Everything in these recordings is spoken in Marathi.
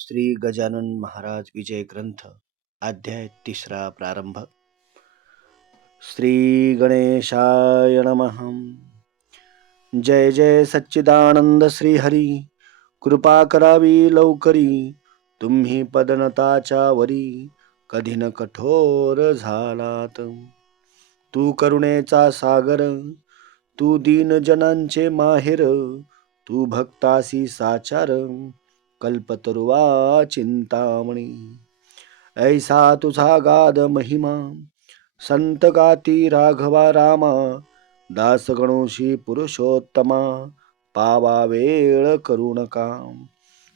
श्री गजानन महाराज विजय ग्रंथ अध्याय 3 प्रारंभ. श्री गणेशाय नमः. जय जय सच्चिदानंद श्री हरी. कृपा करावी लवकरी, तुम्ही पदनताच्या वरी, कधी न कठोर झालात. तू करुणेचा सागर, तू दीन जनांचे माहेर, तू भक्तासी साचार, कल्पतरुवा चिंतामणी. ऐसा तुझा गाद महिमा, संत गाती राघवा रामा. दास गणोशी पुरुषोत्तमा, पावा वेळ करू नका.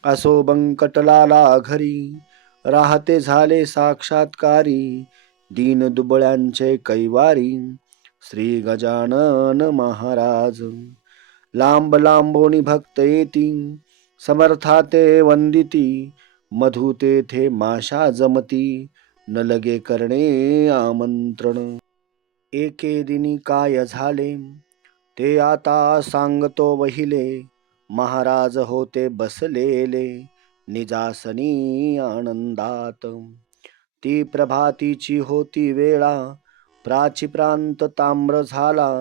असो बंकटलाला घरी, राहते झाले साक्षात्कारी. दीन दुबळ्यांचे कैवारी, श्री गजानन महाराज. लांब लांबोनी भक्त येती, समर्था ते वंदिती. मधु तेथे माशा जमती, न लगे करणे आमंत्रण. एके दिनी काय झाले, ते आता सांगतो वहिले. महाराज होते बसलेले, निजासनी आनंदात. ती प्रभातीची होती वेळा, प्राची प्रांत ताम्र झाला.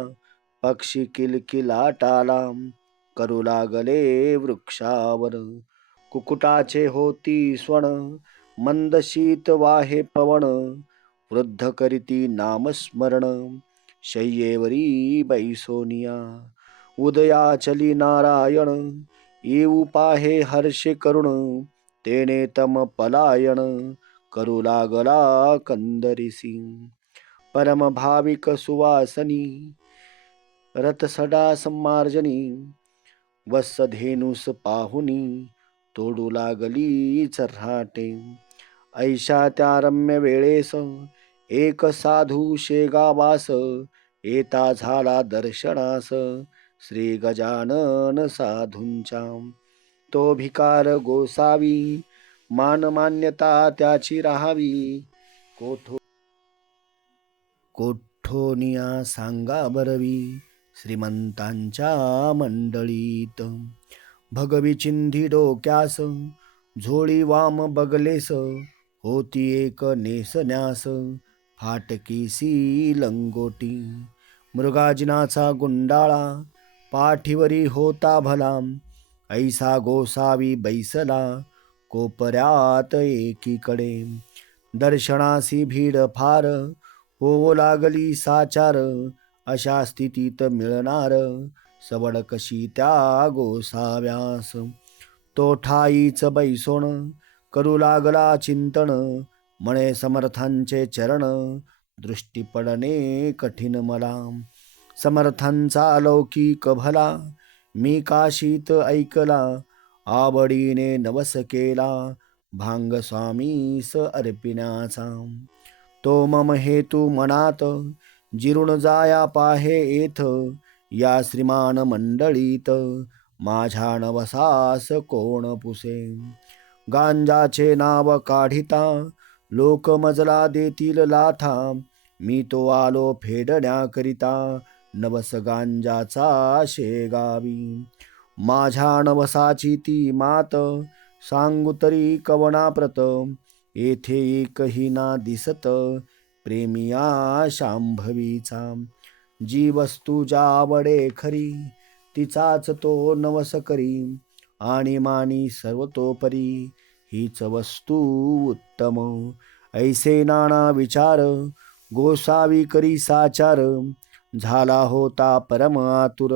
पक्षी किलकिलाटाला, करू लागले वृक्षावर. कुकुटाचे होती स्वण, मंद शीत वाहे पवन. वृद्ध करीती नामस्मरण, शय्येवरी बैसोनिया. उदया चली नारायण, येऊ पाहे हर्षे करुण. तेने तम पलायन, करू लागला कंदरीसी. परम भाविक सुवासनी, रथसडा सम्मार्जनी. वत्सधेनुस पाहुनी, तोडू लागली चऱ्हाटे. ऐशा त्या रम्य वेळेस, एक साधू शेगावास. येता झाला दर्शनास, श्री गजानन साधूंच्या. तो भिकार गोसावी, मानमान्यता त्याची राहावी. कोठोनिया सांगा बरवी, श्रीमंतांच्या मंडळीत. भगवी चिंधी डोक्यास, झोळी वाम बगलेस. होती एक नेसन्यास, फाटकीसी लंगोटी. मृगाजिनाचा गुंडाळा, पाठीवरी होता भला. ऐसा गोसावी बैसला, कोपऱ्यात एकीकडे. दर्शनासी भीड फार, होऊ लागली साचार. अशा स्थितीत मिळणार, सवड कशी त्या गोसाव्यास. तो ठाईच बैसोन, करू लागला चिंतन. म्हणे समर्थांचे चरण, दृष्टी पडणे कठीण मला. समर्थांचा अलौकिक भला, मी काशीत ऐकला. आवडीने नवस केला, भांग स्वामीस अर्पिण्याचा. तो मम हेतू मनात, जिरून जाया पाहे येथ. या श्रीमान मंडळीत, माझ्या नवसास कोण पुसे. गांजाचे नाव काढिता, लोक मजला देतील लाथा. मी तो आलो फेडण्याकरिता, नवस गांजाचा शेगावी. माझ्या नवसाची ती मात, सांगू तरी कवनाप्रत. येथे एकही ना दिसत, प्रेमिया शांभवीचा. जी वस्तू जावडे खरी, तिचाच तो नवस करी. आणि मानी सर्वतोपरी, हीच वस्तू उत्तम. ऐसे नाना विचार, गोसावी करी साचार. झाला होता परम आतुर,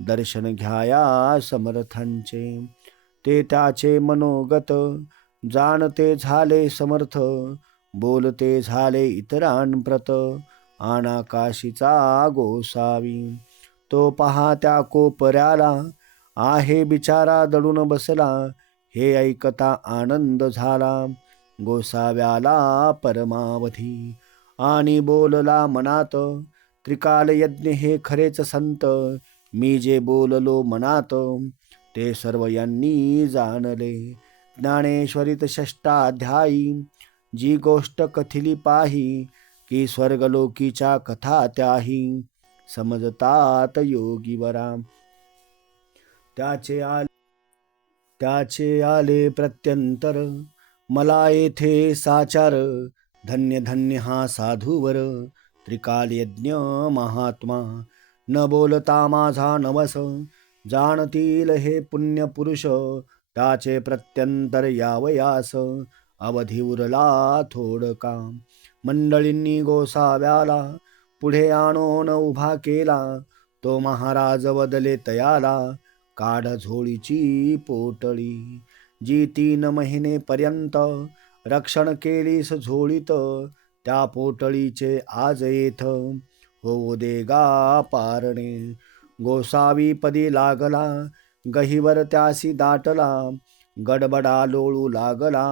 दर्शन घ्याया समर्थांचे. ते त्याचे मनोगत, जाणते झाले समर्थ. बोलते झाले इतरांप्रत, आणा काशीचा गोसावी. तो पहा त्या कोपऱ्याला, आहे बिचारा दडून बसला. हे ऐकता आनंद झाला, गोसाव्याला परमावधी. आणि बोलला मनात, त्रिकाल यज्ञ हे खरेच संत. मी जे बोललो मनात, ते सर्व यांनी जाणले. ज्ञानेश्वरीत षष्टाध्यायी, जी गोष्ट कथिली पाही. की स्वर्गलोकीच्या कथा त्याही, समजतात योगीवरा. त्याचे त्याचे आले प्रत्यंतर, मला येथे साचार. धन्य धन्य हा साधूवर, त्रिकाल यज्ञ महात्मा. न बोलता माझा नवस, जाणतील हे पुण्य पुरुष. त्याचे प्रत्यंतर यावयास, अवधी उरला थोडका. मंडळींनी गोसाव्याला, पुढे आणून उभा केला. तो महाराज वदले तयाला, काढ झोळीची पोटळी. जी 3 महिनेपर्यंत रक्षण केलीस झोळीत, त्या पोटळीचे आज येथ होऊ दे गा पारणे. गोसावी पदी लागला, गहीवर त्यासी दाटला. गडबडा लोळू लागला,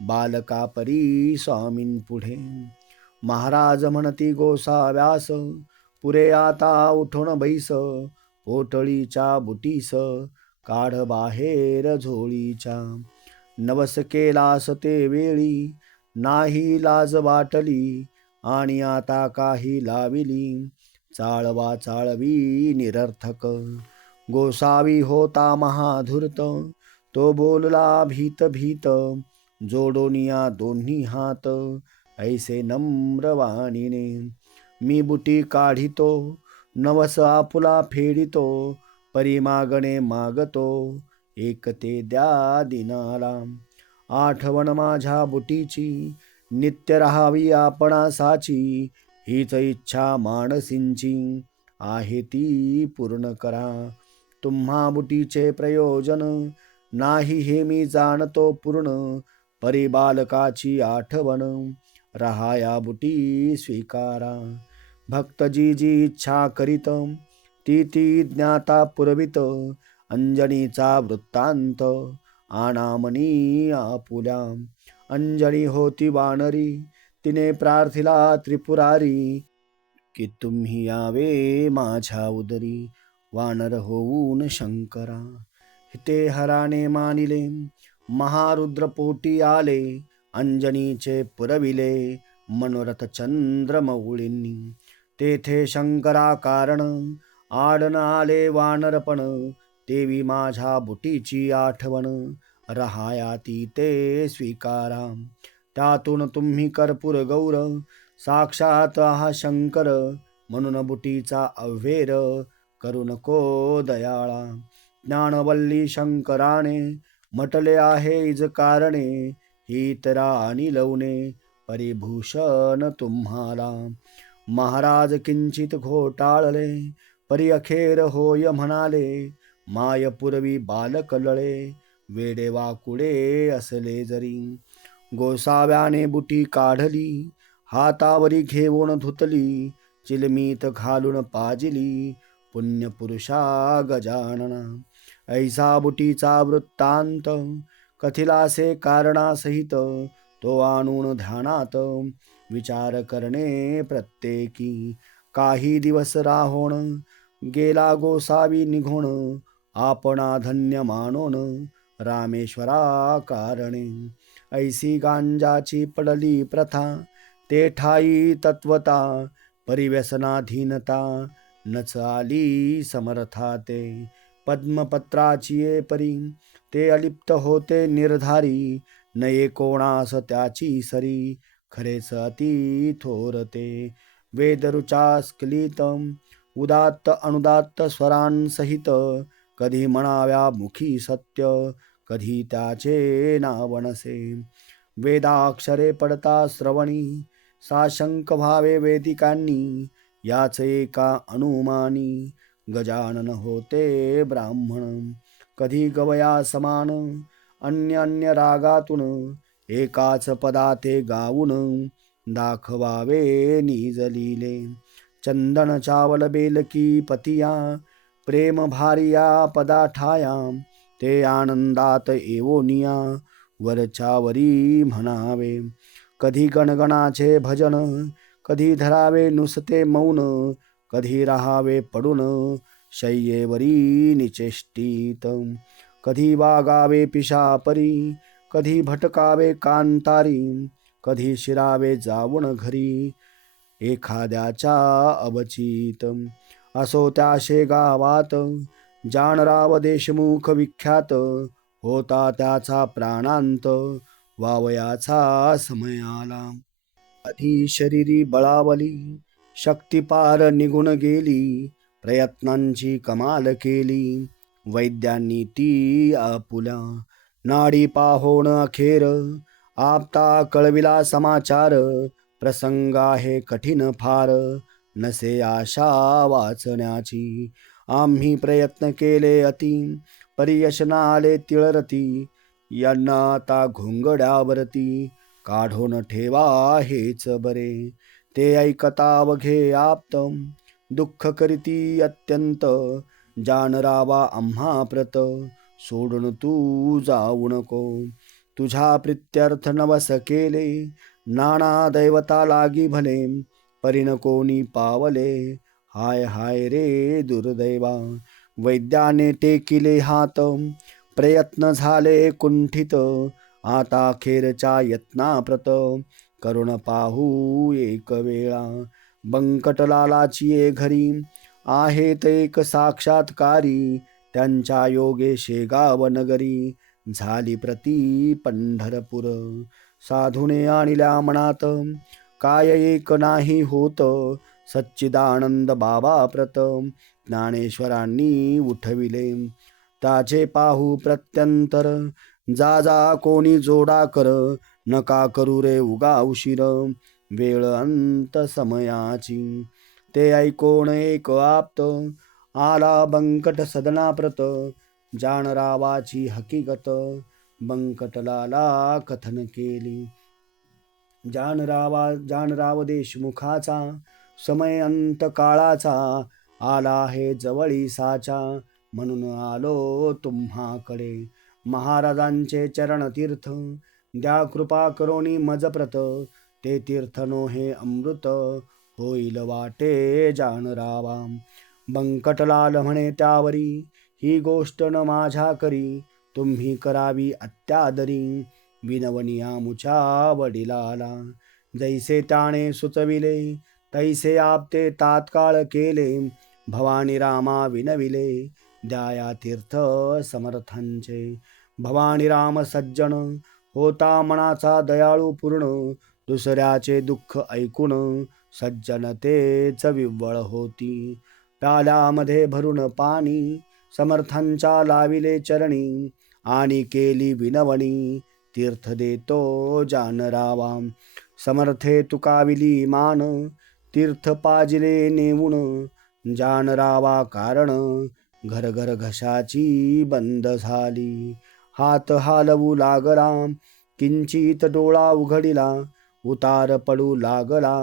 बालका परी स्वामींपुढे. महाराज म्हणती गोसाव्यास, पुरे आता उठून बैस. पोटळीच्या बुटीस, काढ बाहेर झोळीच्या. नवस केलास ते वेळी, नाही लाज वाटली. आणि आता काही लाविली, चाळवा चाळवी निरर्थक. गोसावी होता महाधूर्त, तो बोलला भीत भीत. जोडोनिया दोन्ही हात, ऐसे नम्र वाणीने. मी बुटी काढितो, नवस आपुला फेडितो. परी मागणे मागतो, एक ते द्या दिनाला. आठवण माझ्या बुटीची, नित्य राहावी आपणासाची. हीच इच्छा मानसींची, आहे ती पूर्ण करा. तुम्हा बुटीचे प्रयोजन, नाही हे मी जाणतो पूर्ण. परी बालकाची आठवण, रहाया बुटी स्वीकारा. भक्त जी जी इच्छा करीत, ती ती ज्ञाता पुरवित. अंजनीचा वृत्तांत, आणामनी आपुल्या. अंजनी होती वानरी, तिने प्रार्थिला त्रिपुरारी. की तुम्ही यावे माझ्या उदरी, वानर होऊन शंकरा. हिते हराने मानिले, महारुद्र पोटी आले. अंजनीचे पुरविले, मनोरथ चंद्रमौळींनी. तेथे शंकरा कारण, आडन आले वानरपण. देवी माझ्या बुटीची आठवण, रहाया ती ते स्वीकारा. त्यातून तुम्ही कर्पूर गौर, साक्षात हा शंकर. म्हणून बुटीचा अव्हेर, करू नको दयाळा. ज्ञानवल्ली शंकराने, म्हटले आहे इज कारणे. ही तरा आणि लवणे, परिभूषण तुम्हाला. महाराज किंचित घोटाळले, परी अखेर होय म्हणाले. मायपूर्वी बालक लळे, वेडे वाकुडे असले जरी. गोसाव्याने बुटी काढली, हातावरी घेऊन धुतली. चिलमीत घालून पाजिली, पुण्यपुरुषा गजानना. ऐसा बुटीचा वृत्तांत, कथिलासे कारणासहित. तो आणून ध्यानात, विचार करणे प्रत्येकी. काही दिवस राहोण, गेला गोसावी निघून. आपणा धन्य मानून, रामेश्वरा कारणे. ऐसी गांजाची पडली प्रथा, ते ठाई तत्वता. परिव्यसनाधीनता, नच आली समर्था ते. पद्मपत्राची ये परी, ते अलिप्त होते निर्धारी. नये कोणास त्याची सरी, खरेच अति थोरते. वेदरुचा स्खलितम, उदात्त अनुदात्त स्वरांसहित. कधी म्हणाव्या मुखी सत्य, कधी त्याचे नाव नसे. वेदाक्षरे पडता श्रवणी, साशंक व्हावे वेदिकांनी. याच एका अनुमानी, गजानन होते ब्राह्मण. कधी गवया समान, अन्य अन्य रागातून. एकाच पदाते गाऊन, दाखवावे निजलिले. चंदन चावल बेलकी पतिया, प्रेम भारिया पदा ठाया. ते आनंदात येवोनिया, वरच्यावरी म्हणावे. कधी गणगणाचे भजन, कधी धरावे नुसते मौन. कधी राहावे पडून, शय्येवरी निचेष्टित. कधी वागावे पिशापरी, कधी भटकावे कांतारी. कधी शिरावे जाऊन घरी, एखाद्याच्या अवचित. असो त्याशे गावात, जानराव देशमुख विख्यात. होता त्याचा प्राणांत, वावयाचा समय आला. आधी शरीरी बळावली, शक्ती पार निघून गेली, प्रयत्नांची कमाल केली, वैद्यांनी ती आपुल्या. नाडी पाहोण अखेर, आपता कळविला समाचार, प्रसंग आहे कठीण फार, नसे आशा वाचण्याची. आम्ही प्रयत्न केले अति, परी यश न आले तिळरती, यांना आता घोंगड्यावरती, काढून ठेवा हेच बरे. ते ऐकता अवघे आप्त, दुःख करीती अत्यंत, जानरावा आम्हा प्रत, सोडून तू जाऊ नको. तुझ्या प्रित्यर्थ नवस केले, नाना दैवता लागी भले, परिण कोणी पावले, हाय हाय रे दुर्दैवा. वैद्याने टेकिले हात, प्रयत्न झाले कुंठित, आता खेरच्या यत्नाप्रत, करुण पाहू एक वेळा. बंकटलालाची ये घरी, आहेत एक साक्षात्कारी, त्यांच्या योगे शेगाव नगरी, झाली प्रती पंढरपूर. साधूने आणल्या मनात, काय एक नाही होत, सच्चिदानंद बाबा प्रत, ज्ञानेश्वरांनी उठविले, त्याचे पाहू प्रत्यंतर, जा जा कोणी जोडा कर, नका करू रे उगा उशीर, वेळ अंत समयाची. ते ऐकोण एक आप्त, आला बंकट सदनाप्रत, जानरावाची हकीकत, बंकटलाला कथन केली. जानराव देशमुखाचा, समय अंत काळाचा, आला आहे जवळी साचा, म्हणून आलो तुम्हाकडे. महाराजांचे चरणतीर्थ, द्या कृपा करोनी मजप्रत, ते तीर्थ नोहे अमृत, होईल वाटे जानरावा. बंकटलाल म्हणे त्यावरी, ही गोष्ट न माझ्या करी, तुम्ही करावी अत्यादरी, विनवणी आमुच्या वडिलाला. जैसे त्याने सुचविले, तैसे आपते तात्काळ केले, भवानी रामा विनविले, द्याया तीर्थ समर्थांचे. भवानी राम सज्जन, होता मनाचा दयाळू पूर्ण, दुसऱ्याचे दुःख ऐकून, सज्जनतेच विव्वळ होती. प्याल्यामध्ये भरून पाणी, समर्थांच्या लाविले चरणी, आणि केली विनवणी, तीर्थ देतो जानरावा. समर्थे तुकाविली मान, तीर्थ पाजिले नेऊन, जानरावा कारण, घर घर घशाची बंद झाली. हात हालवू लागला, किंचित डोळा उघडिला, उतार पडू लागला,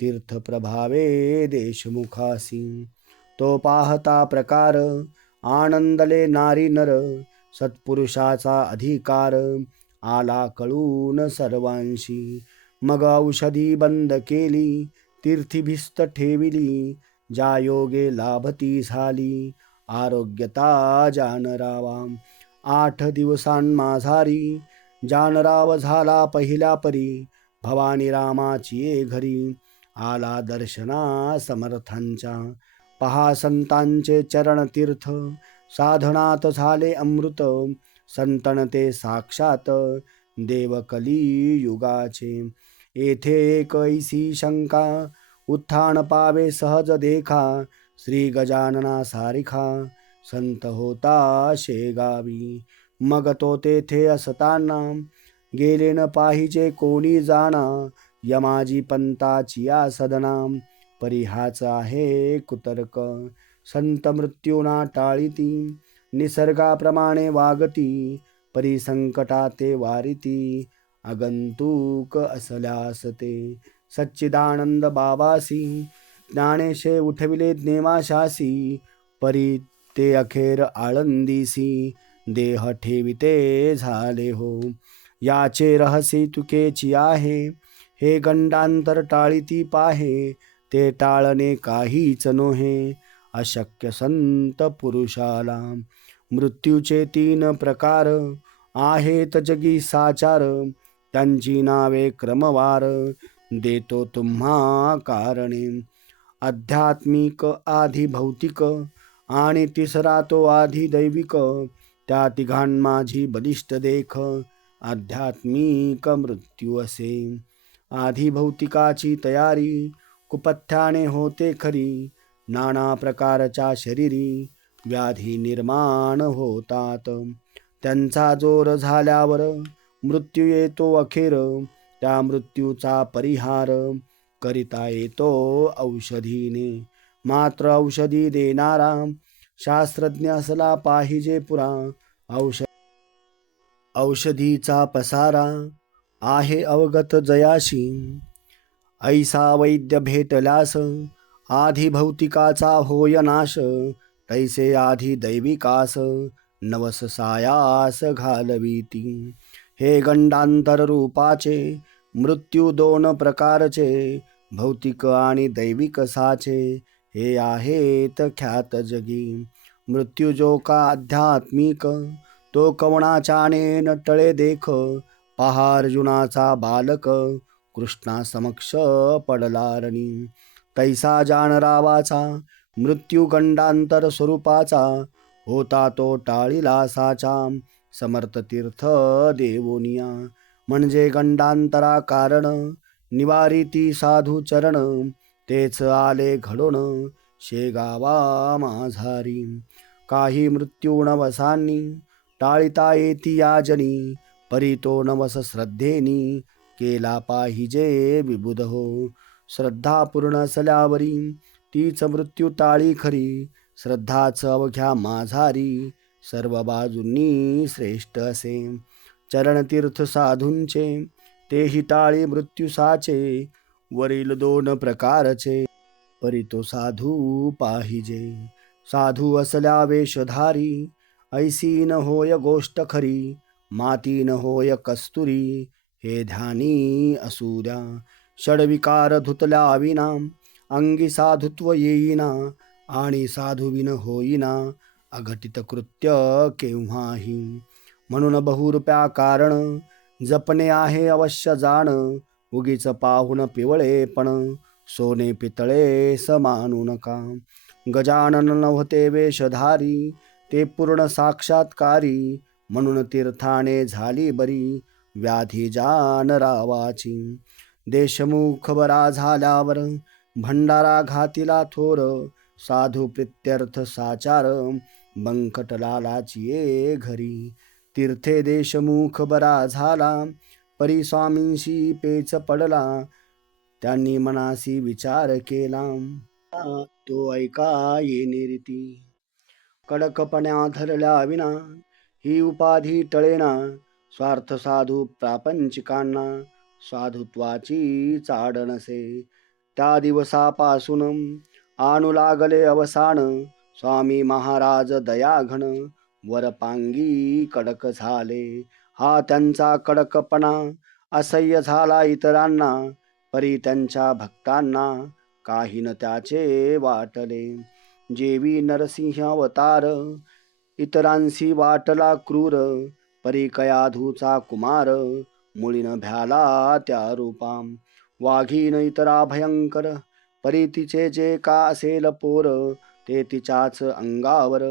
तीर्थ प्रभावे देशमुखासी. तो पाहता प्रकार, आनंदले नारी नर, सत्पुरुषाचा अधिकार, आला कळून सर्वांशी. मग औषधी बंद केली, तीर्थी भिस्त ठेविली, ज्या योगे लाभती झाली, आरोग्यता जानरावा. 8 दिवसांमाझारी, जानराव झाला पहिल्या परी, भवानी रामाची ये घरी, आला दर्शना समर्थांच्या. पहा संतांचे चरणतीर्थ, साधनात झाले अमृत, संतन ते साक्षात, देव कलियुगाचे. येथे एक ऐसी शंका, उत्थान पावे सहज देखा, श्री गजानना सारिखा, संत होता शेगावी. मग तो तेथे असताना, गेले न पाहिजे कोणी जाणा, यमाजी पंताची या सदना, परिहाच आहे कुतर्क. संत मृत्यूना टाळीती, निसर्गाप्रमाणे वागती, परी संकटा ते वारिती, आगंतुक असल्यास ते. सच्चिदानंद बाबासी, ज्ञानेशे उठविले नेमाशासी, परी ते अखेर आळंदीसी, देह ठेविते झाले हो. याचे रहस्य तुकेची आहे, हे गंडांतर टाळीती पाहे, ते टाळणे काहीच नोहे, अशक्य संत पुरुषाला. मृत्यूचे 3 प्रकार, आहेत जगी साचार, त्यांची नावे क्रमवार, देतो तुम्हा कारणे. आध्यात्मिक, आधी भौतिक, आणि तिसरा तो आधी दैविक. त्या तिघां माझी बलिष्ठ देख, आध्यात्मिक मृत्यू असे. आधी भौतिकाची तयारी, कुपथ्याने होते खरी. नाना प्रकारच्या शरीरी, व्याधी निर्माण होतात. त्यांचा जोर झाल्यावर मृत्यू येतो अखेर. त्या मृत्यूचा परिहार करिता येतो औषधीने. मात्र औषधी देणारा शास्त्रज्ञ असला पाहिजे पुरा. औषधीचा पसारा आहे अवगत जयाशी. ऐसा वैद्य भेटल्यास आधी भौतिकाचा होय नाश. तैसे आधी दैविकास नवस सायास घालवीती. हे गंडांतर रूपाचे मृत्यू दोन प्रकारचे, भौतिक आणि दैविक साचे. हे आहेत ख्यात जगी. मृत्यू जो का आध्यात्मिक, तो कवणाच्याने न टळे देख. पहा अर्जुनाचा बालक, कृष्णा समक्ष पडला रणी. तैसा जानरावाचा मृत्यू गंडांतर स्वरूपाचा, होता तो टाळीला साचा. समर्थ तीर्थ देवोनिया, म्हणजे गंडांतरा कारण. निवारिती साधू चरण, तेच आले घडून शेगावा माझारी. काही मृत्यू नवसांनी, टाळिता येती याजनी. परी तो नवस श्रद्धेनी, केला पाहिजे विबुध हो. श्रद्धा पूर्ण असल्यावरी, तीच मृत्यू टाळी खरी. श्रद्धाच अवघ्या माझारी, सर्व बाजूंनी श्रेष्ठ असे. चरणतीर्थ साधूंचे, तेही टाळी मृत्यू साचे. वरील दोन प्रकारचे, परी तो साधू पाहिजे. साधू असल्या वेशधारी, ऐसी न होय गोष्ट खरी. माती न होय कस्तुरी, हे ध्यानी असू द्या. षडविकार धुतल्या विना, अंगी साधुत्व येईना. आणि साधुविन होईना, अघटित कृत्य केव्हाही. म्हणून बहुरूप्या कारण, जपणे आहे अवश्य जाण. उगीच पाहून पिवळेपण, सोने पितळे समानू नका. गजानन नव्हते वेशधारी, ते पूर्ण साक्षात्कारी. म्हणून तीर्थाने झाली बरी, व्याधी जानरावाची. देशमुख बरा झाल्यावर, भंडारा घातिला थोर. साधू प्रित्यर्थ साचार, बंकटलालाची ये घरी. तीर्थे देशमुख बरा झाला, परी स्वामींशी पेच पडला. त्यांनी मनासी विचार केला, तो ऐका येणे रीती. कडकपण्या धरल्या विना, ही उपाधी टळेना. स्वार्थ साधू प्रापंचिकांना, साधुत्वाची चाड नसे. त्या दिवसापासून आणू लागले अवसान. स्वामी महाराज दयाघन, वरपांगी कडक झाले. हा त्यांचा कडकपणा असह्य झाला इतरांना. परी त्यांच्या भक्तांना, काही न त्याचे वाटले. जेवी नरसिंह अवतार, इतरांशी वाटला क्रूर. परी कयाधूचा कुमार, मुळीन भ्याला त्या रूपा. वाघीन इतरा भयंकर, परी तिचे जे का असेल पोर. ते तिच्याच अंगावर,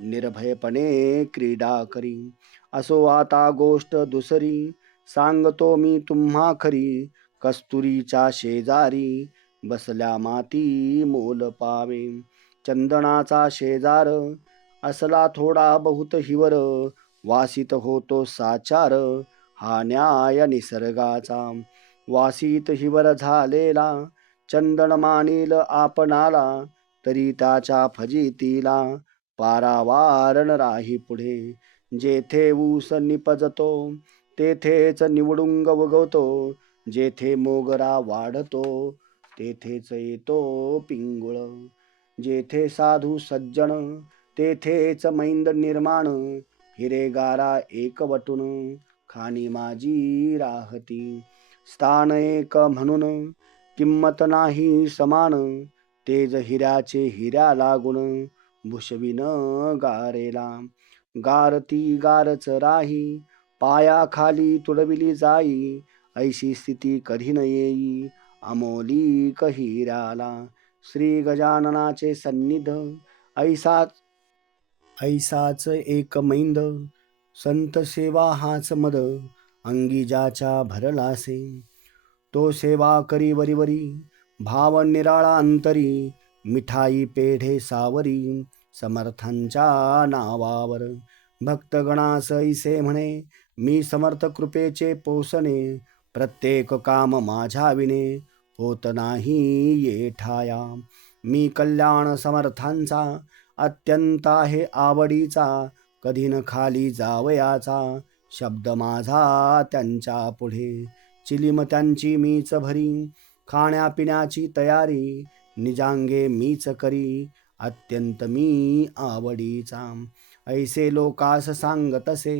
निर्भयपणे क्रीडा करी. असो आता गोष्ट दुसरी, सांगतो मी तुम्हा खरी. कस्तुरीच्या शेजारी, बसल्या माती मोल पावे. चंदनाचा शेजार, असला थोडा बहुत हिवर. वासित होतो साचार, हा न्याय निसर्गाचा. वासित हिवर झालेला, चंदन मानील आपणाला. तरी त्याच्या फजितीला, पारावारण राही पुढे. जेथे ऊस निपजतो, तेथेच निवडुंग उगवतो. जेथे मोगरा वाढतो, तेथेच येतो पिंगुळ. जेथे साधू सज्जन, तेथेच मैंद निर्माण. हिरेगारा एकवटून, खाणी माझी राहती. स्थान एक म्हणून, किंमत नाही समान. तेज हिऱ्याचे हिऱ्या लागून, भुषविन गारेला. गारती गारच राही, पायाखाली तुडविली जाई. ऐशी स्थिती कधी न येई, अमोलिक हिऱ्याला. श्री गजाननाचे सन्निध, ऐसाच एक मैंद संत सेवा हाच मद अंगी ज्याच्या भरलासे. तो सेवा करी वरी वरी भाव निराळा अंतरी मिठाई पेढे सावरी समर्थांच्या नावावर. भक्तगणास ऐसे म्हणे मी समर्थ कृपेचे पोसणे प्रत्येक काम माझ्या विने होत नाही ये ठाया. मी कल्याण समर्थांचा अत्यंत आहे आवडीचा कधी न खाली जावयाचा शब्द माझा त्यांच्या पुढे. चिलीम त्यांची मीच भरी खाण्यापिण्याची तयारी निजांगे मीच करी अत्यंत मी आवडीचा. ऐसे लोकास सांगतसे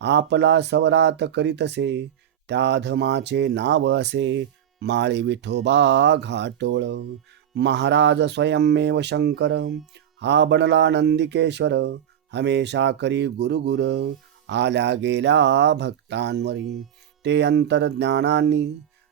आपला सवरात करीतसे त्या धमाचे नाव असे माळी विठोबा घाटोळ. महाराज स्वयंमेव शंकर हा बनला नंदिकेश्वर हमेशा करी गुरुगुर आल्या गेल्या भक्तांवरी. ते अंतर्ज्ञानांनी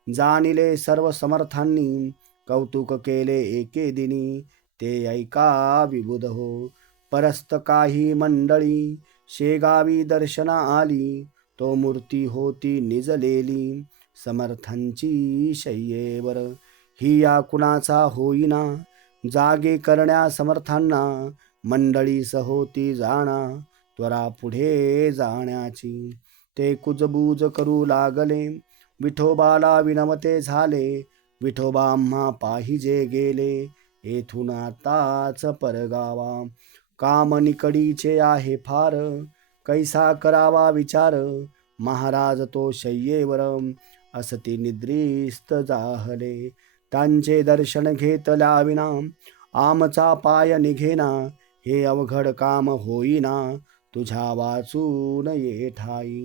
जाणिले सर्व समर्थांनी कौतुक केले एके दिनी ते ऐका विबुध हो. परस्त काही मंडळी शेगावी दर्शना आली तो मूर्ती होती निजलेली समर्थांची शय्येवर. ही या कुणाचा होईना जागे करण्या समर्थांना मंडळीस होती जाणा त्वरा पुढे जाण्याची. ते कुजबूज करू लागले विठोबाला विनमते झाले विठोबा आम्हा पाहिजे गेले येथून आताच परगावा. काम निकडीचे आहे फार कैसा करावा विचार महाराज तो शय्येवर असती निद्रिस्त जाहले. त्यांचे दर्शन घेतल्या विना आमचा पाय निघेना हे अवघड काम होईना तुझ्या वाचून ये ठाई.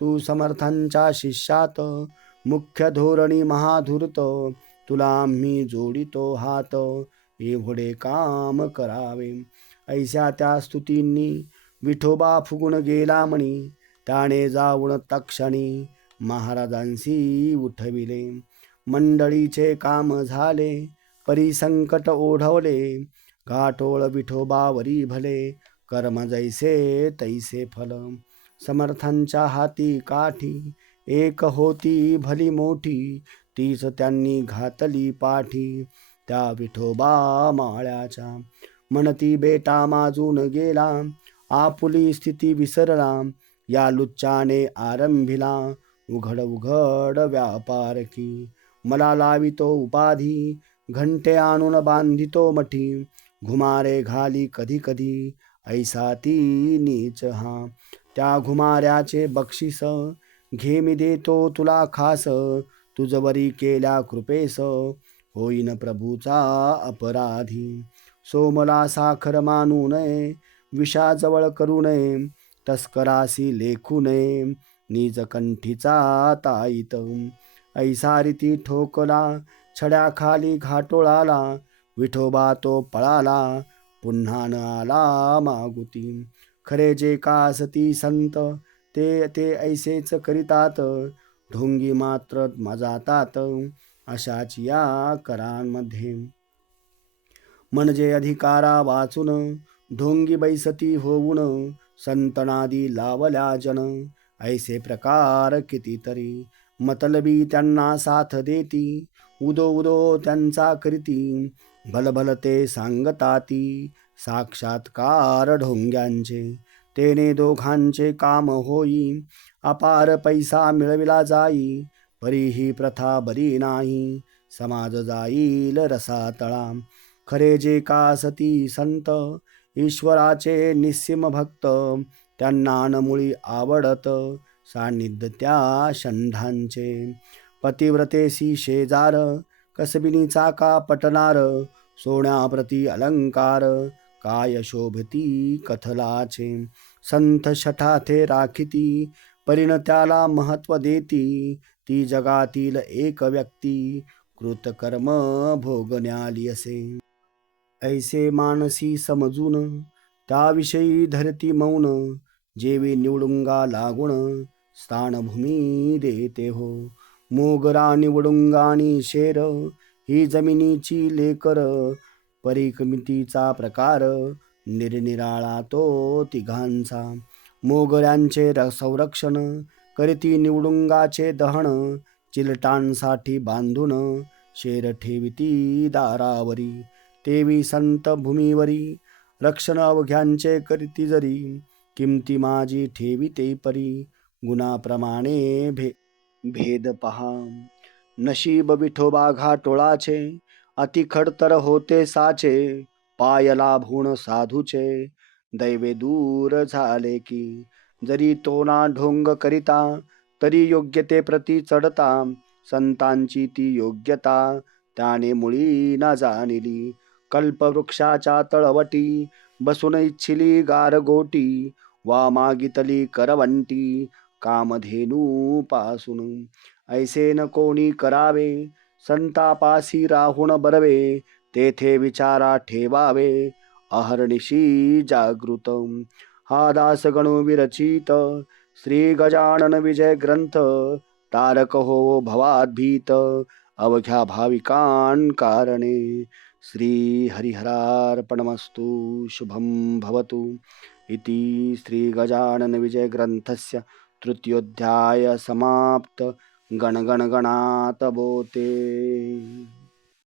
तू समर्थांच्या शिष्यात मुख्य धोरणी महाधूर्त तुला आम्ही जोडितो हात एवढे काम करावे. ऐशा त्या स्तुतींनी विठोबा फुगून गेला म्हणी त्याने जाऊन तक्षणी महाराजांशी उठविले. मंडळीचे काम झाले परी संकट ओढवले घाटोळ विठोबावरी भले कर्म जैसे तैसे फल. समर्थांच्या हाती काठी एक होती भली मोठी तीच त्यांनी घातली पाठी त्या विठोबा माळ्याच्या. म्हणती बेटा माजून गेला आपुली स्थिती विसरला या लुच्चाने आरंभिला उघड उघड व्यापार की. मला लावितो उपाधी घंटे आणून बांधितो मठी घुमारे घाली कधी कधी ऐसा ती नीच हा. त्या घुमाऱ्याचे बक्षीस घे मी देतो तुला खास तुझवरी केल्या कृपेस होईन प्रभूचा अपराधी. सोमला साखर मानू नये विषाजवळ करू नये तस्करासी लेखू नये निज कंठीचा ताईत. ऐसा रीती ठोकला छड्याखाली घाटोळाला विठोबा तो पळाला पुन्हा न आला मागुती. खरे जे कासती संत ते ते ऐसेच करीतात ढोंगी मात्र मजातात अशाच या करांमध्ये. म्हणजे अधिकारा वाचून ढोंगी बैसती होऊन संतनादी लावल्या जन. ऐसे प्रकार कितीतरी मतलबी त्यांना साथ देती उदो उदो त्यांचा करीती भलभल ते सांगताती साक्षात्कार ढोंग्यांचे. तेने दोघांचे काम होई अपार पैसा मिळविला जाई परी ही प्रथा बरी नाही समाज जाईल रसातळा. खरे जे कासती संत ईश्वराचे निस्सीम भक्त त्यांना नमुळी आवडत सान्निध्य त्या षंढांचे. पतिव्रतेसी शेजार कसबिनीचा का पटणार सोन्याप्रती अलंकार काय शोभती कथलाचे. संत शठाथे राखिती परिण त्याला महत्व देती ती जगातील एक व्यक्ती कृतकर्म भोगण्याली असे. ऐसे मानसी समजून त्याविषयी धरती मौन जेवी निवडुंगा लागुण स्थानभूमी देते हो. मोगरा निवडुंगानी शेर ही जमिनीची लेकर परिकमितीचा प्रकार निरनिराळा तो तिघांचा. मोगऱ्यांचे संरक्षण करीती निवडुंगाचे दहन, चिलटांसाठी बांधून शेर ठेविती दारावरी. तेवी संत भूमीवरी रक्षण अवघ्यांचे करीती जरी, किमती माझी ठेविते परी. गुणाप्रमाणे भेद पहा. नशीब विठोबा घाटोळाचे अति खडतर होते साचे. पाय लाभून साधूचे दैवे दूर झाले की. जरी तो ना ढोंग करिता तरी योग्यते प्रती चढता. संतांची ती योग्यता त्याने मुळी ना जाणिली. कल्पवृक्षाच्या तळवटी बसून इच्छिली गारगोटी. वा मागितली करवंटी कामधेनू पासून. ऐसे न कोणी करावे संतापासी राहून बरवे. तेथे विचारा ठेवावे अहर्निशी जागृत. हा दासगणू विरचित श्री गजानन विजय ग्रंथ. तारक हो भवात भीत अवघ्या भाविकां कारणे. श्री हरिहरार्पणमस्तु. शुभं भवतु. इति श्री गजानन विजय ग्रंथस्य तृतीयोऽध्याय समाप्त. गण गण गणात बोते.